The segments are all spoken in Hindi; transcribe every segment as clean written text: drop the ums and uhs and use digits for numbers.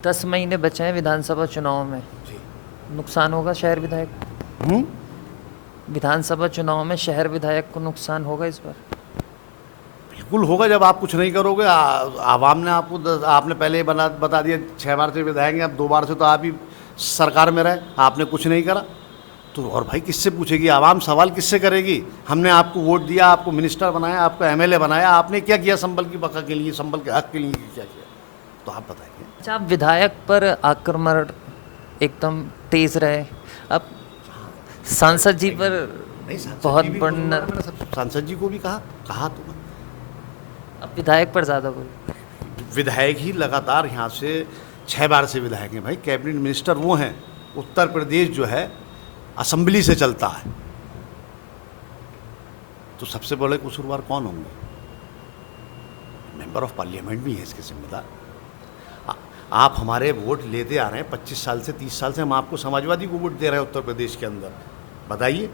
10 महीने बचे हैं विधानसभा चुनाव में। जी। नुकसान होगा शहर विधायक? विधानसभा चुनाव में शहर विधायक को नुकसान होगा इस बार? बिल्कुल होगा। जब आप कुछ नहीं करोगे, आवाम ने आपको आपने पहले ही बता दिया 6 बार से विधायक हैं, अब 2 बार से तो आप ही सरकार में रहे, आपने कुछ नहीं करा तो और भाई किससे पूछेगी आवाम? सवाल किससे करेगी? हमने आपको वोट दिया, आपको मिनिस्टर बनाया, आपको एमएलए बनाया, आपने क्या किया संभल की बका के लिए, संभल के हक के लिए क्या किया? तो आप बताइए। अच्छा, आप विधायक पर आक्रमण एकदम तेज रहे, अब सांसद जी पर नहीं, सांसद बहुत जी भी बढ़ना, मैंने सांसद जी को भी कहा तो अब विधायक पर ज़्यादा बोल। विधायक ही लगातार यहाँ से 6 बार से विधायक हैं भाई। कैबिनेट मिनिस्टर वो हैं। उत्तर प्रदेश जो है असेंबली से चलता है, तो सबसे बड़े कसूरवार कौन होंगे? मेंबर ऑफ पार्लियामेंट भी है इसके जिम्मेदार। आप हमारे वोट लेते आ रहे हैं 25 साल से, 30 साल से हम आपको समाजवादी को वोट दे रहे हैं उत्तर प्रदेश के अंदर। बताइए,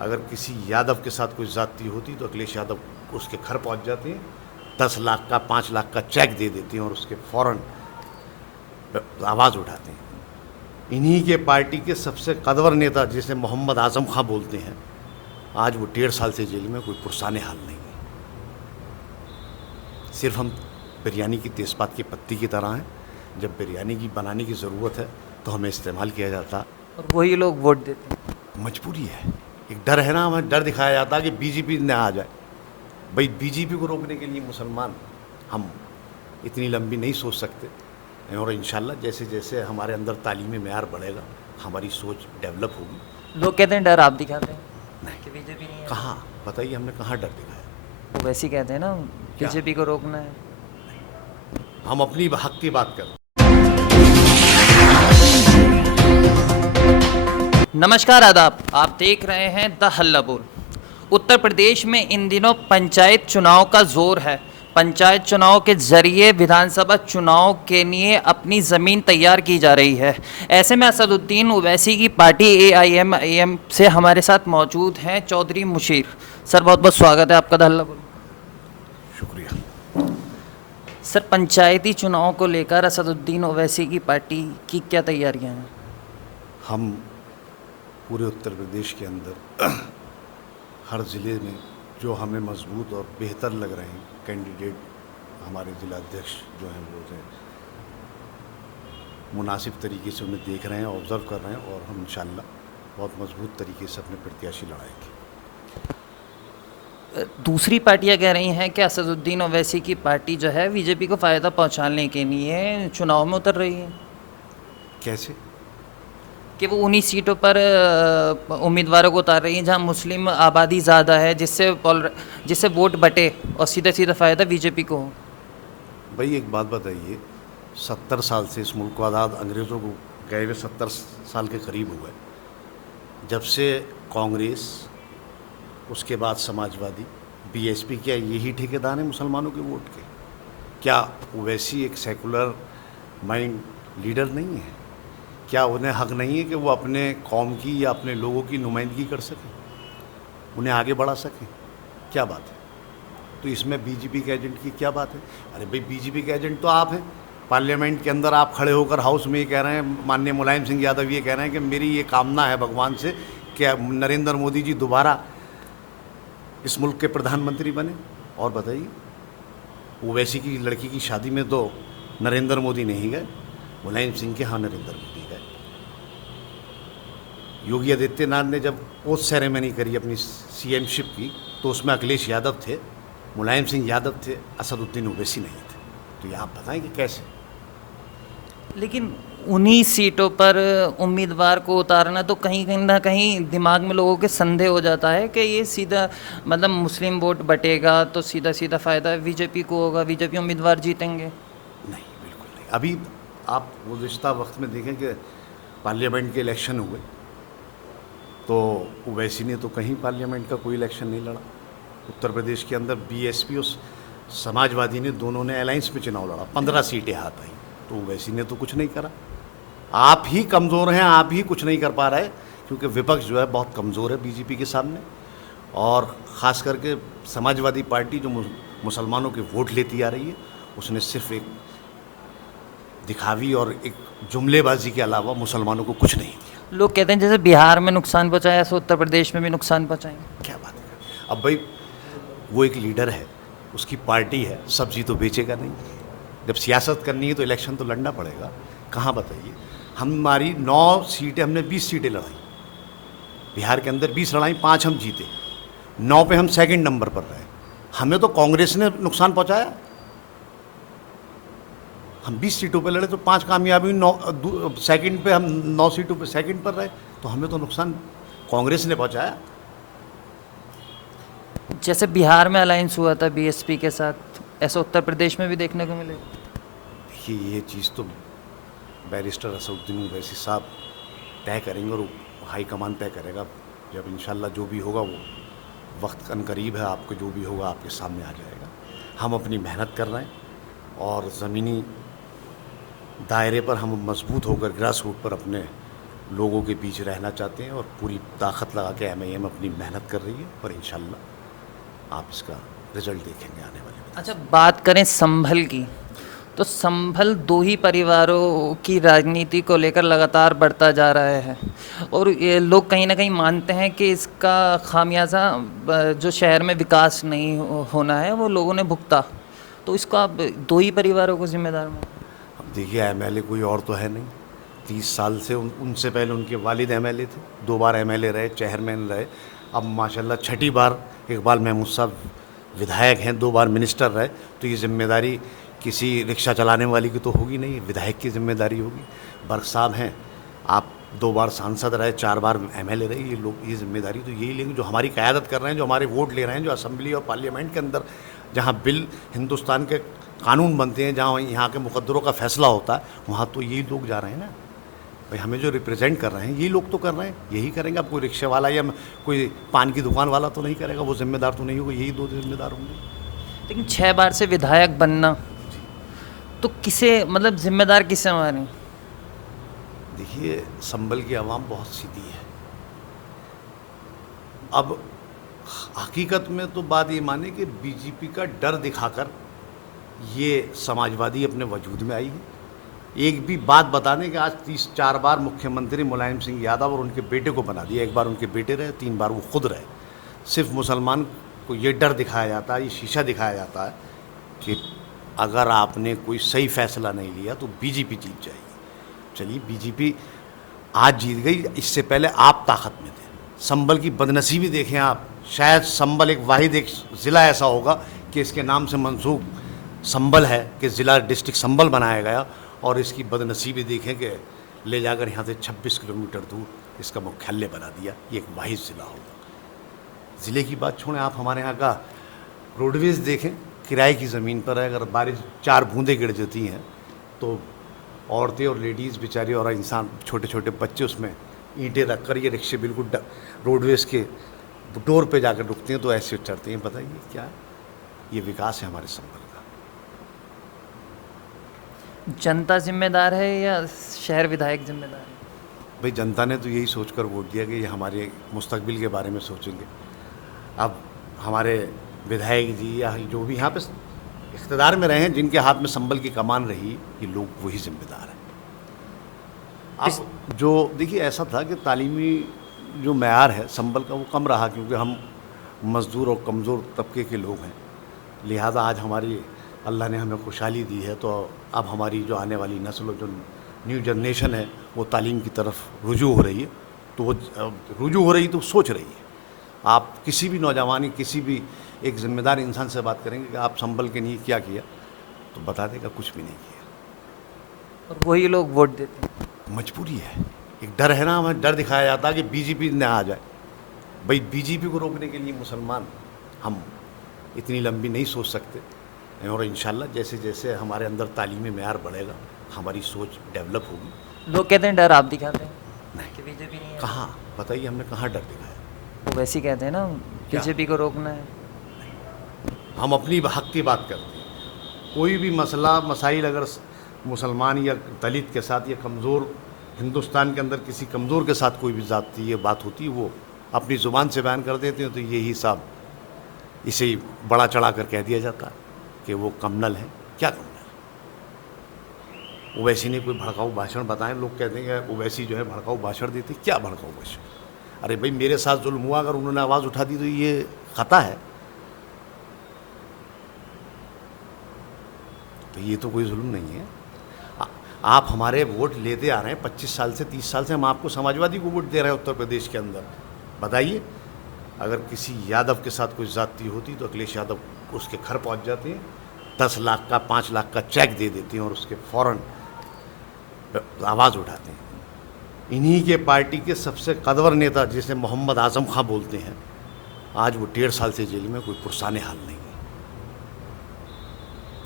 अगर किसी यादव के साथ कोई ज्यादती होती तो अखिलेश यादव उसके घर पहुंच जाते हैं, 10 लाख का 5 लाख का चेक दे देते हैं और उसके फौरन आवाज़ उठाते हैं। इन्हीं के पार्टी के सबसे कदवर नेता जिसे मोहम्मद आजम खां बोलते हैं, आज वो 1.5 साल से जेल में, कोई पुरसाने हाल नहीं है। सिर्फ हम बिरयानी की तेज़पात की पत्ती की तरह हैं। जब बिरयानी की बनाने की ज़रूरत है तो हमें इस्तेमाल किया जाता, और वही लोग वोट देते हैं। मजबूरी है। एक डर है ना, हमें डर दिखाया जाता है कि बीजेपी न आ जाए। भाई बीजेपी को रोकने के लिए मुसलमान हम इतनी लंबी नहीं सोच सकते, और इंशाल्लाह जैसे जैसे हमारे अंदर तालीमी मेयार बढ़ेगा, हमारी सोच डेवलप होगी। लोग कहते हैं डर आप दिखाते हैं नहीं, कि बीजेपी नहीं है। कहाँ? बताइए, हमने कहाँ डर दिखाया? वो वैसे ही कहते हैं ना, बीजेपी को रोकना है। हम अपनी हक की बात करें। नमस्कार, आदाब। आप देख रहे हैं द हल्ला बोल। उत्तर प्रदेश में इन दिनों पंचायत चुनाव का जोर है। पंचायत चुनाव के जरिए विधानसभा चुनाव के लिए अपनी ज़मीन तैयार की जा रही है। ऐसे में असदुद्दीन ओवैसी की पार्टी AIM से हमारे साथ मौजूद हैं चौधरी मुशीर। सर, बहुत बहुत स्वागत है आपका द हल्ला बोल। शुक्रिया। सर, पंचायती चुनाव को लेकर असदुद्दीन ओवैसी की पार्टी की क्या तैयारियां हैं? हम पूरे उत्तर प्रदेश के अंदर हर ज़िले में जो हमें मजबूत और बेहतर लग रहे हैं कैंडिडेट, हमारे ज़िला अध्यक्ष जो हैं वो हैं, मुनासिब तरीके से उन्हें देख रहे हैं, ऑब्ज़र्व कर रहे हैं, और हम इंशाल्लाह बहुत मजबूत तरीके से अपने प्रत्याशी लड़ाएंगे। दूसरी पार्टियां कह रही हैं कि असदुद्दीन ओवैसी की पार्टी जो है बीजेपी को फ़ायदा पहुंचाने के लिए चुनाव में उतर रही है, कैसे? कि वो उन्हीं सीटों पर उम्मीदवारों को उतार रही हैं जहां मुस्लिम आबादी ज़्यादा है, जिससे वोट बटे और सीधा सीधा फ़ायदा बीजेपी को हो। भाई एक बात बताइए, 70 साल से इस मुल्क को आज़ाद, अंग्रेज़ों को गए हुए 70 साल के करीब हुए, जब से कांग्रेस, उसके बाद समाजवादी, BSP, क्या यही ठेकेदार हैं मुसलमानों के वोट के? क्या ओवैसी एक सेकुलर माइंड लीडर नहीं है? क्या उन्हें हक नहीं है कि वो अपने कौम की या अपने लोगों की नुमाइंदगी कर सकें, उन्हें आगे बढ़ा सकें? क्या बात है? तो इसमें बीजेपी के एजेंट की क्या बात है? अरे भाई, बीजेपी के एजेंट तो आप हैं। पार्लियामेंट के अंदर आप खड़े होकर हाउस में ये कह रहे हैं, माननीय मुलायम सिंह यादव ये कह रहे हैं कि मेरी ये कामना है भगवान से कि नरेंद्र मोदी जी दोबारा इस मुल्क के प्रधानमंत्री बने। और बताइए, ओवैसी की लड़की की शादी में तो नरेंद्र मोदी नहीं गए, मुलायम सिंह के यहाँ नरेंद्र मोदी गए। योगी आदित्यनाथ ने जब ओथ सेरेमनी करी अपनी CMशिप की, तो उसमें अखिलेश यादव थे, मुलायम सिंह यादव थे, असदुद्दीन ओवैसी नहीं थे। तो ये आप बताएं कि कैसे? लेकिन उन्हीं सीटों पर उम्मीदवार को उतारना तो कहीं कहीं ना कहीं दिमाग में लोगों के संदेह हो जाता है कि ये सीधा मतलब मुस्लिम वोट बटेगा तो सीधा सीधा फ़ायदा बीजेपी को होगा, बीजेपी उम्मीदवार जीतेंगे। नहीं, बिल्कुल नहीं। अभी आप गुज़िश्ता वक्त में देखें कि पार्लियामेंट के इलेक्शन हुए तो ओवैसी ने तो कहीं पार्लियामेंट का कोई इलेक्शन नहीं लड़ा। उत्तर प्रदेश के अंदर BSP और समाजवादी ने, दोनों ने अलायंस में चुनाव लड़ा, 15 सीटें हाथ आई, तो ओवैसी ने तो कुछ नहीं करा। आप ही कमज़ोर हैं, आप ही कुछ नहीं कर पा रहे, क्योंकि विपक्ष जो है बहुत कमज़ोर है बीजेपी के सामने। और ख़ास करके समाजवादी पार्टी जो मुसलमानों के वोट लेती आ रही है, उसने सिर्फ एक दिखावी और एक जुमलेबाजी के अलावा मुसलमानों को कुछ नहीं दिया। लोग कहते हैं जैसे बिहार में नुकसान पहुंचाया ऐसे उत्तर प्रदेश में भी नुकसान पहुंचाएंगे। क्या बात है। अब भाई वो एक लीडर है, उसकी पार्टी है, सब्जी तो बेचेगा नहीं। जब सियासत करनी है तो इलेक्शन तो लड़ना पड़ेगा। कहाँ बताइए, हमारी 9 सीटें, हमने 20 सीटें लड़ाई बिहार के अंदर, 20 लड़ाई, 5 हम जीते, 9 पे हम सेकंड नंबर पर रहे। हमें तो कांग्रेस ने नुकसान पहुंचाया। हम 20 सीटों पे लड़े तो 5 कामयाबी, 9 सेकंड पे, हम 9 सीटों पे सेकंड पर रहे, तो हमें तो नुकसान कांग्रेस ने पहुंचाया। जैसे बिहार में अलायंस हुआ था बीएसपी के साथ, ऐसा उत्तर प्रदेश में भी देखने को मिले। देखिए ये चीज़ तो बैरिस्टर असदुद्दीन ओवैसी साहब तय करेंगे और हाईकमान तय करेगा। जब इंशाल्लाह जो भी होगा वो वक्त अनकरीब है, आपको जो भी होगा आपके सामने आ जाएगा। हम अपनी मेहनत कर रहे हैं और ज़मीनी दायरे पर हम मजबूत होकर ग्रास रूट पर अपने लोगों के बीच रहना चाहते हैं और पूरी ताकत लगा के MIM अपनी मेहनत कर रही है और इंशाल्लाह आप इसका रिजल्ट देखेंगे आने वाले में। अच्छा, बात करें संभल की, तो संभल 2 ही परिवारों की राजनीति को लेकर लगातार बढ़ता जा रहा है और ये लोग कहीं ना कहीं मानते हैं कि इसका खामियाजा जो शहर में विकास नहीं होना है वो लोगों ने भुगता, तो इसको आप 2 ही परिवारों को जिम्मेदार मानते हैं? अब देखिए MLA कोई और तो है नहीं। 30 साल से उनसे पहले उनके वालिद MLA थे, 2 बार MLA रहे, चेयरमैन रहे, अब माशाल्लाह 6ठी बार इकबाल महमूद साहब विधायक हैं, 2 बार मिनिस्टर रहे। तो ये जिम्मेदारी किसी रिक्शा चलाने वाली की तो होगी नहीं, विधायक की जिम्मेदारी होगी। बर्क साहब हैं, आप 2 बार सांसद रहे, 4 बार MLA रहे, ये लोग ये जिम्मेदारी तो यही लेंगे जो हमारी क़यादत कर रहे हैं, जो हमारे वोट ले रहे हैं, जो असेंबली और पार्लियामेंट के अंदर जहाँ बिल हिंदुस्तान के कानून बनते हैं, जहाँ यहाँ के मुकद्दरों का फैसला होता है, वहाँ तो यही लोग जा रहे हैं ना भाई। हमें जो रिप्रेजेंट कर रहे हैं यही लोग तो कर रहे हैं, यही करेंगे। अब कोई रिक्शे वाला या कोई पान की दुकान वाला तो नहीं करेगा, वो जिम्मेदार तो नहीं होगा, यही 2 जिम्मेदार होंगे। लेकिन 6 बार से विधायक बनना तो किसे, मतलब जिम्मेदार किसे माने? देखिए संभल की आवाम बहुत सीधी है। अब हकीकत में तो बात ये माने कि बीजेपी का डर दिखाकर ये समाजवादी अपने वजूद में आई है। एक भी बात बताने कि आज 4 बार मुख्यमंत्री मुलायम सिंह यादव और उनके बेटे को बना दिया। 1 बार उनके बेटे रहे, 3 बार वो खुद रहे। सिर्फ मुसलमान को ये डर दिखाया जाता है, ये शीशा दिखाया जाता है कि अगर आपने कोई सही फैसला नहीं लिया तो बीजेपी जीत जाएगी। चलिए बीजेपी आज जीत गई, इससे पहले आप ताकत में थे। संभल की बदनसीबी देखें आप, शायद संभल एक वाहिद एक ज़िला ऐसा होगा कि इसके नाम से मंसूब संभल है कि ज़िला डिस्ट्रिक्ट संभल बनाया गया, और इसकी बदनसीबी देखें कि ले जाकर यहाँ से 26 किलोमीटर दूर इसका मुख्यालय बना दिया। ये एक वाहिद ज़िला होगा। ज़िले की बात छोड़ें, आप हमारे यहाँ का रोडवेज़ देखें, किराए की ज़मीन पर है। अगर बारिश 4 बूंदें गिर जाती हैं तो औरतें और लेडीज़ बेचारी और इंसान, छोटे छोटे बच्चे उसमें ईंटें रखकर ये रिक्शे बिल्कुल रोडवेज़ के डोर पे जाकर रुकते हैं, तो ऐसे चढ़ते हैं। बताइए क्या ये विकास है हमारे संभल का? जनता जिम्मेदार है या शहर विधायक जिम्मेदार है? भाई जनता ने तो यही सोचकर वोट दिया कि ये हमारे मुस्तकबिल के बारे में सोचेंगे। अब हमारे विधायक जी या जो भी यहाँ पे इख्तिदार में रहे हैं, जिनके हाथ में संभल की कमान रही, ये लोग वही जिम्मेदार हैं। अब जो देखिए ऐसा था कि तालीमी जो मैयार है संभल का वो कम रहा, क्योंकि हम मज़दूर और कमज़ोर तबके के लोग हैं। लिहाजा आज हमारी अल्लाह ने हमें खुशहाली दी है, तो अब हमारी जो आने वाली नस्ल, जो न्यू जनरेशन है, वो तालीम की तरफ रुजू हो रही है। तो वो रुजू हो रही तो सोच रही है। आप किसी भी नौजवान, किसी भी एक ज़िम्मेदार इंसान से बात करेंगे कि आप संभल के लिए क्या किया, तो बता देगा कुछ भी नहीं किया। और वही लोग वोट देते हैं। मजबूरी है, एक डर है ना, हमें डर दिखाया जाता है कि बीजेपी न आ जाए। भाई बीजेपी को रोकने के लिए मुसलमान हम इतनी लंबी नहीं सोच सकते, और इंशाल्लाह जैसे जैसे हमारे अंदर तालीमी मेयार बढ़ेगा, हमारी सोच डेवलप होगी। लोग कहते हैं डर आप दिखाते हैं नहीं, कि बीजेपी नहीं है। कहाँ बताइए, हमने कहाँ डर दिखाया? वो वैसे ही कहते हैं ना, बीजेपी को रोकना है। हम अपनी हक की बात करते हैं। कोई भी मसला मसाइल अगर मुसलमान या दलित के साथ या कमज़ोर, हिंदुस्तान के अंदर किसी कमज़ोर के साथ कोई भी ज़ाती ये बात होती है, वो अपनी ज़ुबान से बयान कर देते हैं, तो यही साहब इसे ही बड़ा चढ़ा कर कह दिया जाता है कि वो कम्युनल है। क्या कम्युनल? ओवैसी ने कोई भड़काऊ भाषण बताए, लोग कहते हैं कि ओवैसी जो है भड़काऊ भाषण देते। क्या भड़काऊ भाषण? अरे भाई मेरे साथ जुल्म हुआ, अगर उन्होंने आवाज़ उठा दी तो ये खता है? तो ये तो कोई जुल्म नहीं है। आप हमारे वोट लेते आ रहे हैं 25 साल से, 30 साल से हम आपको समाजवादी को वोट दे रहे हैं उत्तर प्रदेश के अंदर। बताइए, अगर किसी यादव के साथ कोई ज़्यादती होती तो अखिलेश यादव उसके घर पहुंच जाते हैं, 10 लाख का 5 लाख का चेक दे देते हैं और उसके फ़ौरन आवाज़ उठाते हैं। इन्हीं के पार्टी के सबसे कदवर नेता जिसे मोहम्मद आज़म खां बोलते हैं, आज वो 1.5 साल से जेल में, कोई पुरसाने हाल नहीं है।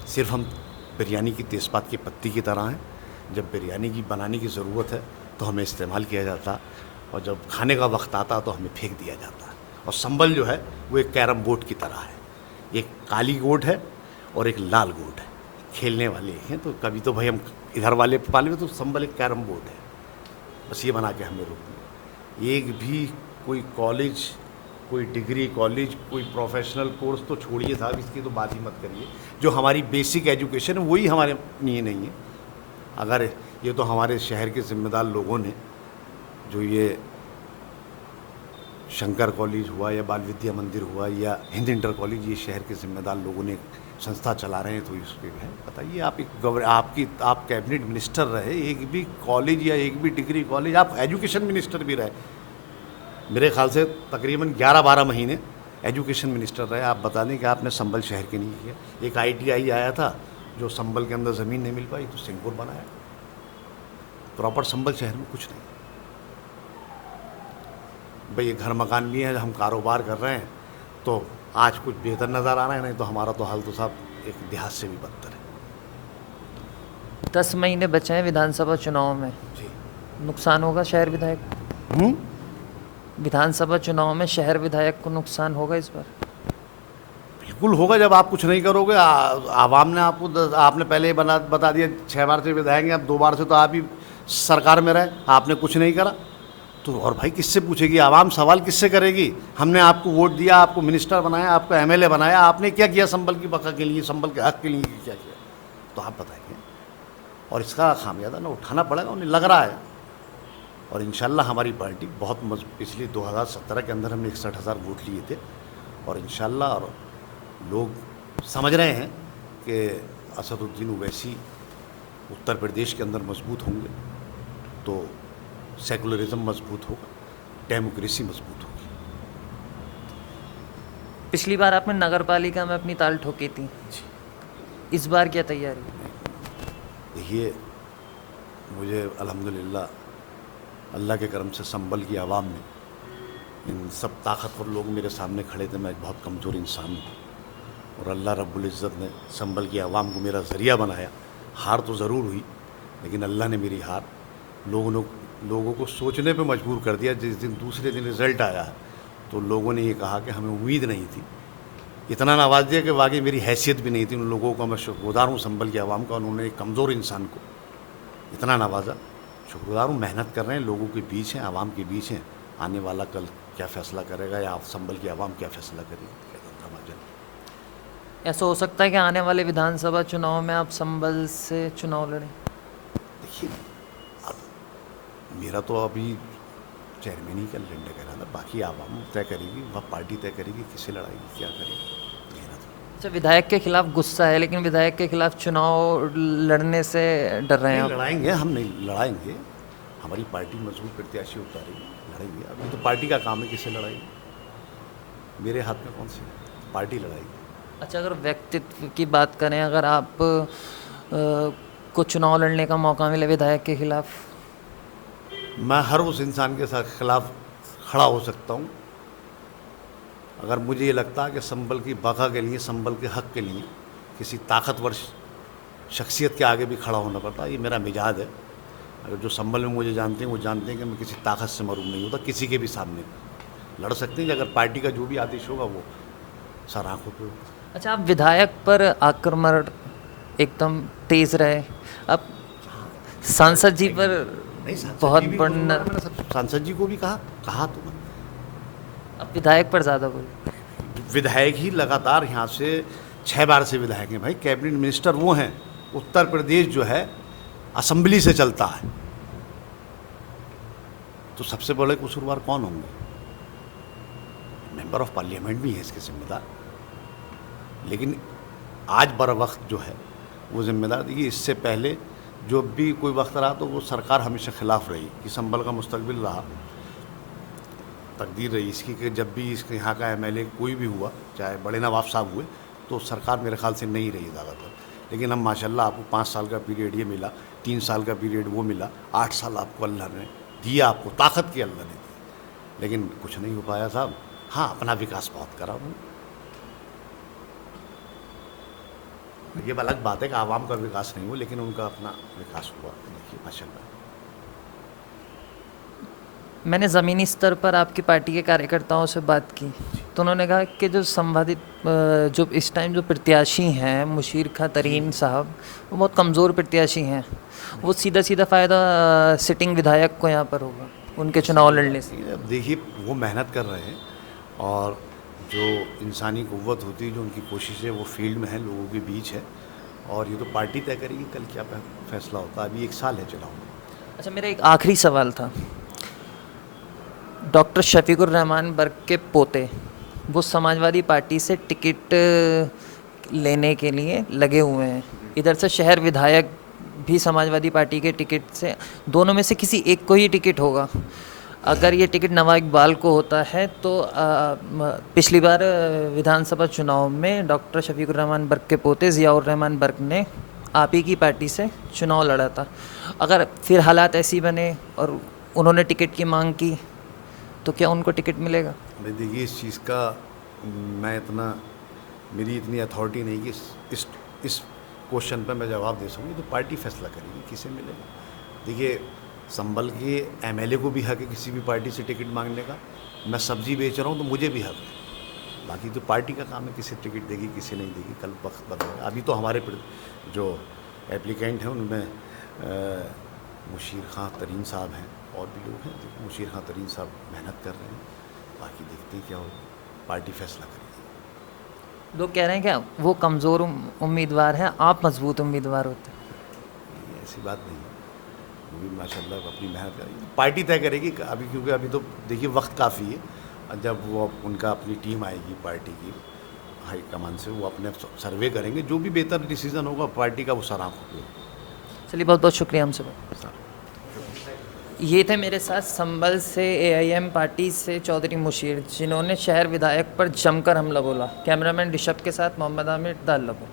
सिर्फ हम बिरयानी की तेज़पात की पत्ती की तरह हैं। जब बिरयानी की बनाने की ज़रूरत है तो हमें इस्तेमाल किया जाता, और जब खाने का वक्त आता तो हमें फेंक दिया जाता। और संबल जो है वो एक कैरम बोर्ड की तरह है, एक काली गोट है और एक लाल गोट है, खेलने वाले हैं। तो कभी तो भाई हम इधर वाले पाले में, तो संबल एक कैरम बोर्ड है। बस ये बना के हमें रोकना। एक भी कोई कॉलेज, कोई डिग्री कॉलेज, कोई प्रोफेशनल कोर्स तो छोड़िए साहब, इसकी तो बात ही मत करिए। जो हमारी बेसिक एजुकेशन है वही हमारे लिए नहीं है। अगर ये तो हमारे शहर के ज़िम्मेदार लोगों ने, जो ये शंकर कॉलेज हुआ या बाल विद्या मंदिर हुआ या हिंद इंटर कॉलेज, ये शहर के ज़िम्मेदार लोगों ने संस्था चला रहे हैं, तो इसके है। बताइए, आप कैबिनेट मिनिस्टर रहे, एक भी कॉलेज या एक भी डिग्री कॉलेज, आप एजुकेशन मिनिस्टर भी रहे, मेरे ख्याल से तकरीबन 11-12 महीने एजुकेशन मिनिस्टर रहे। आप बता दें कि आपने संबल शहर के नहीं किया। एक ITI आया था जो संबल के अंदर ज़मीन नहीं मिल पाई तो सिंहपुर बनाया। प्रॉपर संबल शहर में कुछ नहीं। भाई ये घर मकान भी है, हम कारोबार कर रहे हैं तो आज कुछ बेहतर नज़र आ रहा है, नहीं तो हमारा तो हाल तो साहब एक देहात से भी बदतर है। 10 महीने बचे हैं विधानसभा चुनाव में, जी। नुकसान होगा शहर विधायक? विधानसभा चुनाव में शहर विधायक को नुकसान होगा इस बार? बिल्कुल होगा। जब आप कुछ नहीं करोगे, आवाम ने आपने पहले ही बता दिया 6 बार से विधायक हैं, अब 2 बार से तो आप ही सरकार में रहे, आपने कुछ नहीं करा तो और भाई किससे पूछेगी आवाम? सवाल किससे करेगी? हमने आपको वोट दिया, आपको मिनिस्टर बनाया, आपको MLA बनाया, आपने क्या किया संबल की बका के लिए, संबल के हक के लिए क्या किया? तो आप बताइए। और इसका खामियाजा ना उठाना पड़ेगा, उन्हें लग रहा है। और इंशाल्लाह हमारी पार्टी बहुत पिछली 2017 के अंदर हमने 61,000 वोट लिए थे, और इंशाल्लाह और लोग समझ रहे हैं कि असदुद्दीन ओवैसी उत्तर प्रदेश के अंदर मजबूत होंगे तो सेकुलरिज्म मजबूत होगा, डेमोक्रेसी मजबूत होगी। पिछली बार आपने नगर पालिका में अपनी ताल ठोकी थी, इस बार क्या तैयारी? देखिए, मुझे अल्हम्दुलिल्लाह अल्लाह के करम से संबल की आवाम में इन सब ताकतवर लोग मेरे सामने खड़े थे। मैं एक बहुत कमज़ोर इंसान हूँ और अल्लाह रब्बुल इज़्ज़त ने संबल की आवाम को मेरा ज़रिया बनाया। हार तो ज़रूर हुई, लेकिन अल्लाह ने मेरी हार लोगों को सोचने पे मजबूर कर दिया। जिस दिन दूसरे दिन रिज़ल्ट आया तो लोगों ने ये कहा कि हमें उम्मीद नहीं थी, इतना नवाज दिया कि वाकई मेरी हैसियत भी नहीं थी। उन लोगों का मैं शुक्रगुज़ार हूँ, संबल की आवाम का। उन्होंने एक कमज़ोर इंसान को इतना नवाजा, शुक्रगुज़ार हूँ। मेहनत कर रहे हैं, लोगों के बीच हैं, आवाम के बीच हैं। आने वाला कल क्या फ़ैसला करेगा या संबल की आवाम क्या फ़ैसला करेगी, ऐसा हो सकता है कि आने वाले विधानसभा चुनाव में आप संबल से चुनाव लड़ें? देखिए, अब मेरा तो अभी चेयरमैन ही का एजेंडा कह रहा था, बाकी आवाम तय करेगी, वह पार्टी तय करेगी किसे लड़ाएगी, क्या करेगी। मेरा तो अच्छा, विधायक के खिलाफ गुस्सा है, लेकिन विधायक के खिलाफ चुनाव लड़ने से डर रहे हैं आप? लड़ाएंगे, हम नहीं लड़ाएंगे। हमारी पार्टी मजबूत प्रत्याशी उतारेगी, लड़ेंगे। अभी तो पार्टी का काम है, किसे लड़ाएगी, मेरे हाथ में कौन सी पार्टी लड़ाएगी। अच्छा, अगर व्यक्तित्व की बात करें, अगर आप को चुनाव लड़ने का मौका मिले विधायक के खिलाफ? मैं हर उस इंसान के साथ खिलाफ खड़ा हो सकता हूँ अगर मुझे ये लगता है कि संबल की बका के लिए, संबल के हक के लिए किसी ताकतवर शख्सियत के आगे भी खड़ा होना पड़ता है। ये मेरा मिजाज है। अगर जो संबल में मुझे जानते हैं वो जानते हैं कि मैं किसी ताकत से मरूम नहीं होता, किसी के भी सामने लड़ सकते हैं। अगर पार्टी का जो भी आदेश होगा वो सर आँखों पे होगा। अच्छा, आप विधायक पर आक्रमण एकदम तेज रहे, अब सांसद जी पर नहीं, सांसद बहुत जी भी बढ़ना, मैंने सब सांसद जी को भी कहा तो मैं। अब विधायक पर ज़्यादा बोले। विधायक ही लगातार यहाँ से 6 बार से विधायक हैं भाई। कैबिनेट मिनिस्टर वो हैं। उत्तर प्रदेश जो है असेंबली से चलता है, तो सबसे बड़े कसूरवार कौन होंगे? मेंबर ऑफ पार्लियामेंट भी है इसके जिम्मेदार। लेकिन आज बर वक्त जो है वो जिम्मेदार, देखिए इससे पहले जो भी कोई वक्त रहा तो वो सरकार हमेशा खिलाफ रही कि संभल का मुस्तकबिल रहा, तकदीर रही इसकी कि जब भी इसके यहाँ का एमएलए कोई भी हुआ, चाहे बड़े नवाब साहब हुए, तो सरकार मेरे ख्याल से नहीं रही ज़्यादातर। लेकिन हम माशाल्लाह आपको 5 साल का पीरियड ये मिला, 3 साल का पीरियड वो मिला, 8 साल आपको अल्लाह ने दिया, आपको ताकत की अल्लाह ने दी, लेकिन कुछ नहीं हो पाया साहब। हाँ, अपना विकास बहुत करा उन्होंने। ये अलग बात है कि आवाम का विकास नहीं हो, लेकिन उनका अपना विकास हुआ, देखिए माशाल्लाह। मैंने ज़मीनी स्तर पर आपकी पार्टी के कार्यकर्ताओं से बात की, तो उन्होंने कहा कि जो संवादित जो इस टाइम जो प्रत्याशी हैं मुशीर खां तरीन साहब, वो बहुत कमज़ोर प्रत्याशी हैं। वो सीधा सीधा फ़ायदा सिटिंग विधायक को यहाँ पर होगा उनके चुनाव लड़ने से। अब देखिए वो मेहनत कर रहे हैं, और जो इंसानी क़ुव्वत होती है, जो उनकी कोशिश है, वो फील्ड में है, लोगों के बीच है, और ये तो पार्टी तय करेगी कल क्या फैसला होता है। अभी 1 साल है चुनाव में। अच्छा, मेरा एक आखिरी सवाल था। डॉक्टर शफीकुर रहमान बर्क के पोते वो समाजवादी पार्टी से टिकट लेने के लिए लगे हुए हैं, इधर से शहर विधायक भी समाजवादी पार्टी के टिकट से, दोनों में से किसी एक को ही टिकट होगा। अगर ये टिकट नवाब इकबाल को होता है तो पिछली बार विधानसभा चुनाव में डॉक्टर शफीकुर रहमान बर्क के पोते ज़ियाउर रहमान बर्क ने आप ही की पार्टी से चुनाव लड़ा था। अगर फिर हालात ऐसी बने और उन्होंने टिकट की मांग की, तो क्या उनको टिकट मिलेगा? भाई देखिए, इस चीज़ का मैं इतना, मेरी इतनी अथॉरिटी नहीं कि इस क्वेश्चन पे मैं जवाब दे सकूँ। तो पार्टी फैसला करेगी किसे मिलेगा। देखिए, संभल के एमएलए को भी हक है किसी भी पार्टी से टिकट मांगने का। मैं सब्जी बेच रहा हूँ तो मुझे भी हक है। बाकी तो पार्टी का काम है किसे टिकट देगी किसे नहीं देगी, कल वक्त बदलेगा। अभी तो हमारे जो एप्लीकेंट हैं उनमें मुशीर खां तरीन साहब हैं, और भी लोग हैं। मुशीर खां तरीन साहब मेहनत कर रहे हैं, बाकी देखते हैं क्या हो, पार्टी फैसला करेगी। लोग कह रहे हैं क्या वो कमज़ोर उम्मीदवार हैं, आप मजबूत उम्मीदवार होते हैं? ये ऐसी बात नहीं है, वो भी माशाल्लाह अपनी मेहनत करेगी, पार्टी तय करेगी अभी, क्योंकि अभी तो देखिए वक्त काफ़ी है। जब वो उनका अपनी टीम आएगी पार्टी की हाईकमान से, वो अपने सर्वे करेंगे, जो भी बेहतर डिसीज़न होगा पार्टी का वो सराहना होगा। चलिए, बहुत बहुत शुक्रिया हमसे बात। ये थे मेरे साथ संभल से एआईएम पार्टी से चौधरी मुशीर, जिन्होंने शहर विधायक पर जमकर हमला बोला। कैमरामैन ऋषभ के साथ मोहम्मद आमिर, द हल्लापुर।